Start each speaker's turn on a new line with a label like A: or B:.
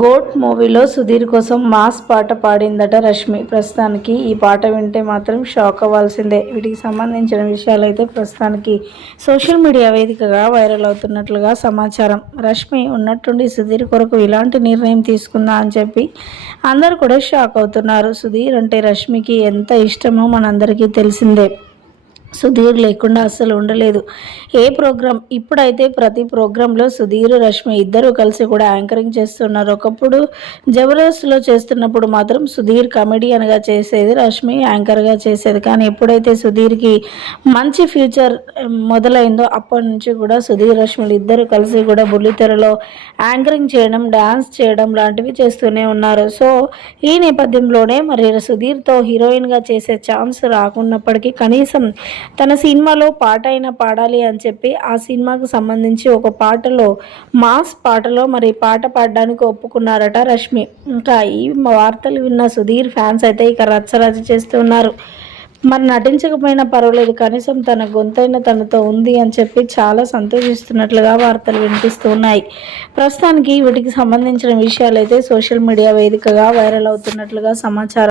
A: Goat మూవీలో సుధీర్ కోసం mass పాట పాడిందట రష్మి. ప్రస్తుతానికి ఈ పాట వింటే మాత్రం షాక్ అవ్వాల్సిందే. వీటికి సంబంధించిన విషయాలు అయితే ప్రస్తుతానికి సోషల్ మీడియా వేదికగా వైరల్ అవుతున్నట్లుగా సమాచారం. రష్మి ఉన్నట్టుండి సుధీర్ కొరకు ఇలాంటి నిర్ణయం తీసుకుందా అని చెప్పి అందరూ కూడా షాక్ అవుతున్నారు. సుధీర్ అంటే రష్మికి ఎంత ఇష్టమో మనందరికీ తెలిసిందే. సుధీర్ లేకుండా అస్సలు ఉండలేదు. ఏ ప్రోగ్రాం ఇప్పుడైతే ప్రతి ప్రోగ్రాంలో సుధీర్ రష్మి ఇద్దరు కలిసి కూడా యాంకరింగ్ చేస్తున్నారు. ఒకప్పుడు జబర్దస్త్లో చేస్తున్నప్పుడు మాత్రం సుధీర్ కమెడియన్గా చేసేది రష్మి యాంకర్గా చేసేది. కానీ ఎప్పుడైతే సుధీర్కి మంచి ఫ్యూచర్ మొదలైందో అప్పటి నుంచి కూడా సుధీర్ రష్మిలు ఇద్దరు కలిసి కూడా బుల్లితెరలో యాంకరింగ్ చేయడం డ్యాన్స్ చేయడం లాంటివి చేస్తూనే ఉన్నారు. సో ఈ నేపథ్యంలోనే మరి సుధీర్తో హీరోయిన్గా చేసే ఛాన్స్ రాకున్నప్పటికీ కనీసం తన సినిమాలో పాట అయినా పాడాలి అని చెప్పి ఆ సినిమాకు సంబంధించి ఒక పాటలో మాస్ పాటలో మరి పాట పాడడానికి ఒప్పుకున్నారట రష్మి. ఇంకా ఈ వార్తలు విన్న సుధీర్ ఫ్యాన్స్ అయితే ఇక రచ్చరచ్చ చేస్తున్నారు మరి నటించకపోయినా పర్వాలేదు కనీసం తన గొంతైన తనతో ఉంది అని చెప్పి చాలా సంతోషిస్తున్నట్లుగా వార్తలు వినిపిస్తూ ఉన్నాయి ప్రస్తుతానికి వీటికి సంబంధించిన విషయాలు అయితే సోషల్ మీడియా వేదికగా వైరల్ అవుతున్నట్లుగా సమాచారం